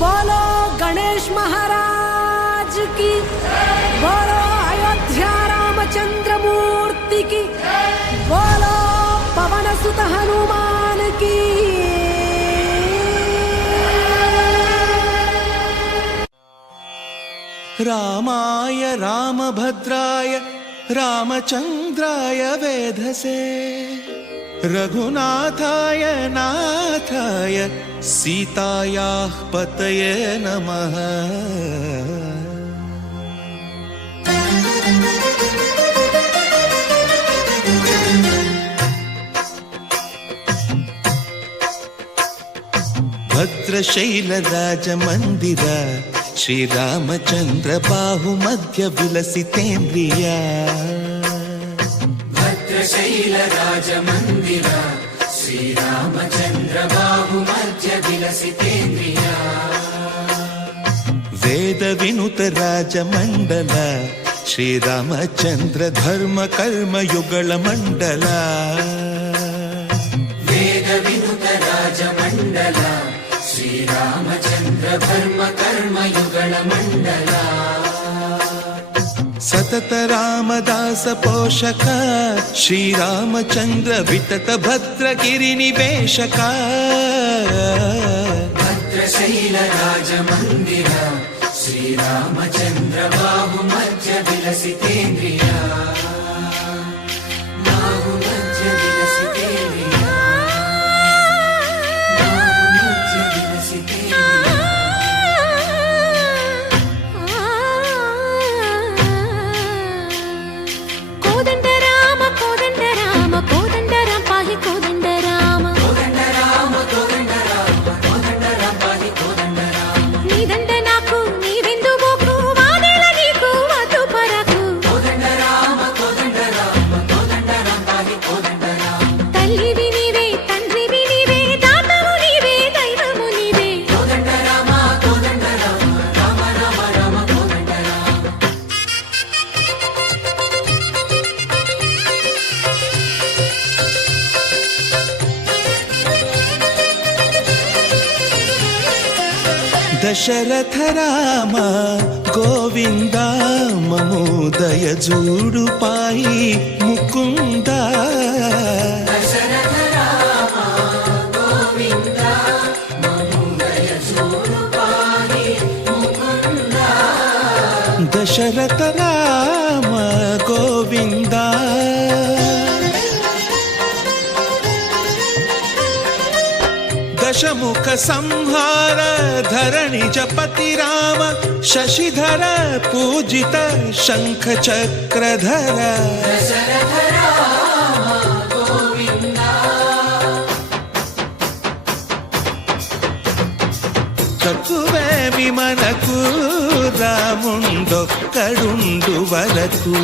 बोलो गणेश महाराज की, बोलो अयोध्या रामचंद्र मूर्ति की, बोलो पवन सुत हनुमान की। रामाय रामभद्राय रामचंद्राय वेधसे, रघुनाथाय नाथाय सीतायाः पतये नमः। भद्रशैलराजमन्दिर श्रीरामचन्द्र बाहुमध्य विलसितेन्द्रिया। भद्रशैलराजमन्दिर श्रीरामचन्द्र बाहुमध्य विलसितेन्द्रिया। वेदविनुत राजमण्डल श्रीरामचन्द्र धर्म कर्म युगल मण्डल। वेदविनुत राजमण्डल श्रीरामचन्द्र धर्म कर्म युगल मण्डल। सतत रामदास पोषक श्रीरामचन्द्र वितत भद्रगिरि निवेशक। भद्रशैल राजमन्दिर श्रीरामचन्द्र बाहुमध्य विलसितेन्द्रिया। बाहुमध्य विलसितेन्द्रिया। बाहुमध्य विलसितेन्द्रिया। कोदंड राम पाहि कोदंड राम। कोदंड राम पाहि कोदंड राम। नी దండ నాకు నీ విందు బోకు వాదేల నీకు వద్దు పరకు। కోదండ రామ పాहि కోదండ రామ। తల్లివి నీవే తండ్రివి నీవే దాతవు నీవే దైవము నీవే। కోదండ రామ రామ రామ రామ కోదండ రామ। दशरथ राम गोविंद ममो दय जूडु पाहि मुकुंद। दशरथ राम गोविंद ममो दय जूडु पाहि मुकुंद। दशरथ राम गोविंद दशमुख संहार धरणि जपति राम शशिधर पूजित शंख चक्रधर। दशरथ राम गोविंद तकुवेमि मनकु रामुंडొక్కడుండు వరకు।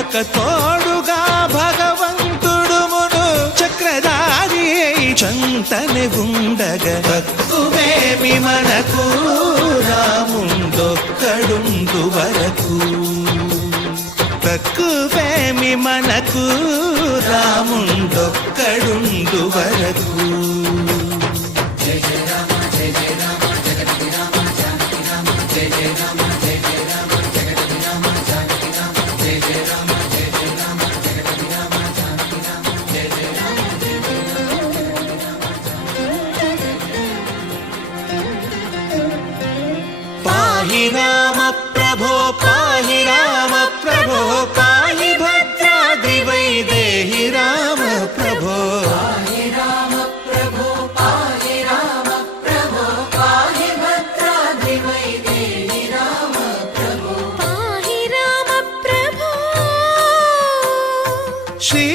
ఒక తోడుగా భగవంతుడు మును చక్రధారి చంతనే ఉండగా తక్కువేమి మనకు రాముండొక్కడుండు వరకు। తక్కువేమి మనకు రాముండొక్కడుండు వరకు। जय जय राम जगति राम जानकी राम। जय जय राम जगति राम जानकी राम। जय जय राम जगति राम जानकी राम। जय जय राम पाहि राम प्रभो पाहि राम प्रभो पाहि भद्राद्रि वैदेहि राम प्रभो। पाहि राम प्रभो पाहि राम प्रभो पाहि भद्राद्रि वैदेहि राम प्रभो। पाहि राम प्रभो। श्री